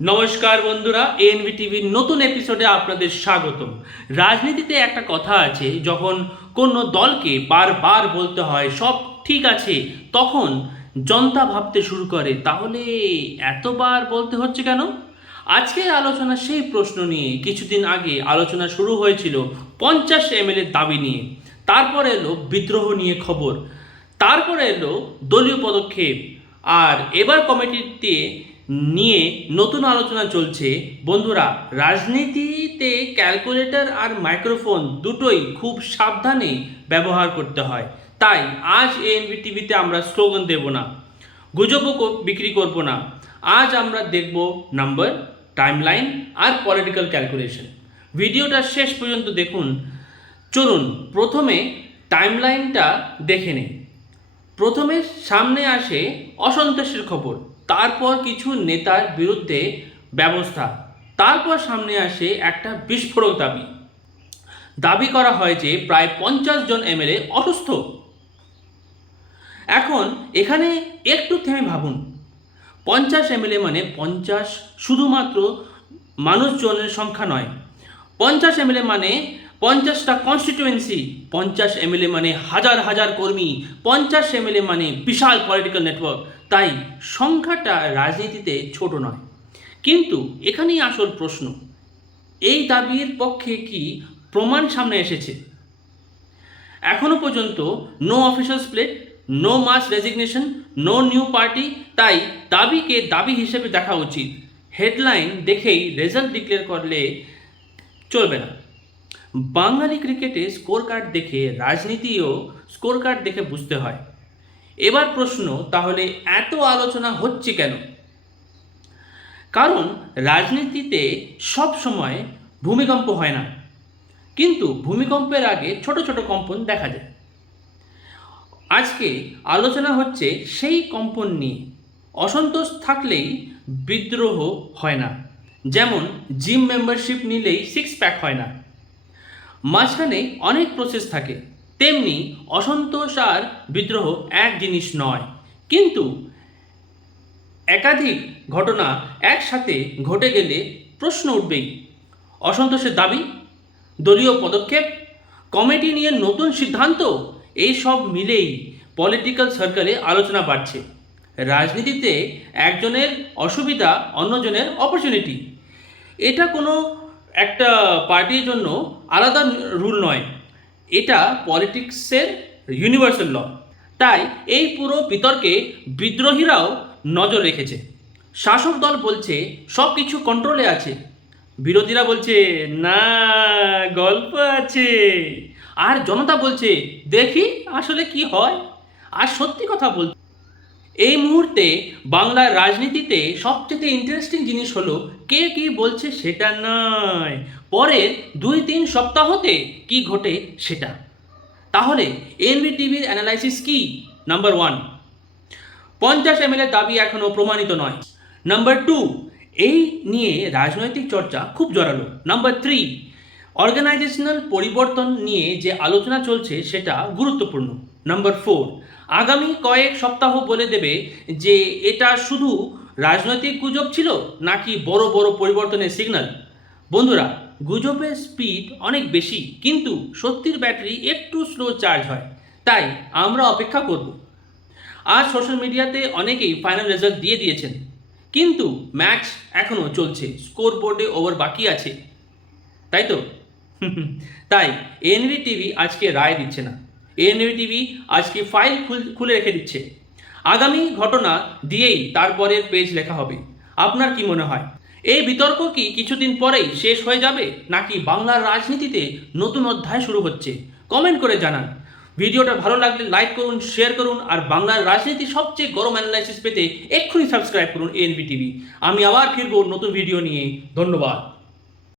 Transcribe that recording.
নমস্কার বন্ধুরা, এএনভি টিভির নতুন এপিসোডে আপনাদের স্বাগতম। রাজনীতিতে একটা কথা আছে, যখন কোনো দলকে বারবার বলতে হয় সব ঠিক আছে, তখন জনতা ভাবতে শুরু করে তাহলে এতবার বলতে হচ্ছে কেন। আজকের আলোচনা সেই প্রশ্ন নিয়ে। কিছুদিন আগে আলোচনা শুরু হয়েছিল 50 এমএলএ দাবি নিয়ে, তারপর এলো বিদ্রোহ নিয়ে খবর, তারপরে এলো দলীয় পদক্ষেপ, আর এবার কমিটিতে নিয়ে নতুন আলোচনা চলছে। বন্ধুরা, রাজনীতিতে ক্যালকুলেটর আর মাইক্রোফোন দুটোই খুব সাবধানে ব্যবহার করতে হয়। তাই আজ এএনবি টিভিতে আমরা স্লোগান দেব না, গুজবও বিক্রি করব না। আজ আমরা দেখব নাম্বার, টাইমলাইন আর পলিটিক্যাল ক্যালকুলেশন। ভিডিওটা শেষ পর্যন্ত দেখুন। চলুন প্রথমে টাইমলাইনটা দেখে নিই। প্রথমে সামনে আসে অসন্তোষের খবর, তারপর কিছু নেতার বিরুদ্ধে ব্যবস্থা, তারপর সামনে আসে একটা বিস্ফোরক দাবি করা হয় যে প্রায় 50 জন এমএলএ অসুস্থ। এখন এখানে একটু থেমে ভাবুন, 50 এমএলএ মানে 50 শুধুমাত্র মানুষজনের সংখ্যা নয়। 50 এমএলএ মানে 50টা কনস্টিটিউয়েন্সি। 50 এমএলএ মানে হাজার হাজার কর্মী। 50 এমএলএ মানে বিশাল পলিটিক্যাল নেটওয়ার্ক। তাই সংখ্যাটা রাজনীতিতে ছোট নয়। কিন্তু এখানেই আসল প্রশ্ন, এই দাবির পক্ষে কি প্রমাণ সামনে এসেছে? এখনো পর্যন্ত নো অফিসিয়াল স্প্লিট, নো মাস রেজিগনেশন, নো নিউ পার্টি। তাই দাবিকে দাবি হিসেবে দেখা উচিত। হেডলাইন দেখেই রেজাল্ট ডিক্লেয়ার করলে চলবে না। বাঙালি ক্রিকেটে স্কোর কার্ড দেখে, রাজনীতিও স্কোর কার্ড দেখে বুঝতে হয়। এবার প্রশ্ন, তাহলে এত আলোচনা হচ্ছে কেন? কারণ রাজনীতিতে সব সময় ভূমিকম্প হয় না, কিন্তু ভূমিকম্পের আগে ছোট ছোট কম্পন দেখা যায়। আজকে আলোচনা হচ্ছে সেই কম্পন নিয়ে। অসন্তোষ থাকলেই বিদ্রোহ হয় না, যেমন জিম মেম্বারশিপ নিলেই 6 প্যাক হয় না। মাঝখানে অনেক প্রসেস থাকে, তেমনি অসন্তোষ আর বিদ্রোহ এক জিনিস নয়। কিন্তু একাধিক ঘটনা একসাথে ঘটে গেলে প্রশ্ন উঠবেই। অসন্তোষের দাবি, দলীয় পদক্ষেপ, কমিটি নিয়ে নতুন সিদ্ধান্ত, এই সব মিলেই পলিটিক্যাল সার্কেলে আলোচনা বাড়ছে। রাজনীতিতে একজনের অসুবিধা অন্যজনের অপরচুনিটি। এটা কোনো একটা পার্টির জন্য আলাদা রুল নয়, এটা পলিটিক্সের ইউনিভার্সাল ল। তাই এই পুরো বিতর্কে বিদ্রোহীরাও নজর রেখেছে। শাসক দল বলছে সব কিছু কন্ট্রোলে আছে, বিরোধীরা বলছে না, গল্প আছে। আর জনতা বলছে দেখি আসলে কি হয়। আর সত্যি কথা বলতে, এই মুহূর্তে বাংলার রাজনীতিতে সবচেয়ে ইন্টারেস্টিং জিনিস হলো কে কি বলছে সেটা নয়, পরের 2-3 সপ্তাহতে কি ঘটে সেটা। তাহলে এনভি টিভির অ্যানালাইসিস কি? নাম্বার 1, 50 এমএলএ দাবি এখনও প্রমাণিত নয়। নাম্বার 2, এই নিয়ে রাজনৈতিক চর্চা খুব জোরালো। নাম্বার 3, অর্গানাইজেশনাল পরিবর্তন নিয়ে যে আলোচনা চলছে সেটা গুরুত্বপূর্ণ। নাম্বার 4, আগামী কয়েক সপ্তাহ বলে দেবে যে এটা শুধু রাজনৈতিক গুজব ছিল নাকি বড় বড় পরিবর্তনের সিগন্যাল। বন্ধুরা, গুজবের স্পিড অনেক বেশি, কিন্তু সত্যির ব্যাটারি একটু স্লো চার্জ হয়। তাই আমরা অপেক্ষা করব। আজ সোশ্যাল মিডিয়াতে অনেকেই ফাইনাল রেজাল্ট দিয়ে দিয়েছেন, কিন্তু ম্যাচ এখনও চলছে, স্কোর বোর্ডে ওভার বাকি আছে, তাই তো? তাই এএনভি টিভি আজকে রায় দিচ্ছে না, এএনভি টিভি আজকে ফাইল খুলে রেখে দিচ্ছে। আগামী ঘটনা দিয়েই তারপরের পেজ লেখা হবে। আপনার কি মনে হয়, এই বিতর্ক কি কিছুদিন পরেই শেষ হয়ে যাবে, নাকি বাংলার রাজনীতিতে নতুন অধ্যায় শুরু হচ্ছে? কমেন্ট করে জানান। ভিডিওটা ভালো লাগলে লাইক করুন, শেয়ার করুন, আর বাংলার রাজনীতির সবচেয়ে গরম অ্যানালাইসিস পেতে এক্ষুনি সাবস্ক্রাইব করুন এএনভি টিভি। আমি আবার ফিরবো নতুন ভিডিও নিয়ে। ধন্যবাদ।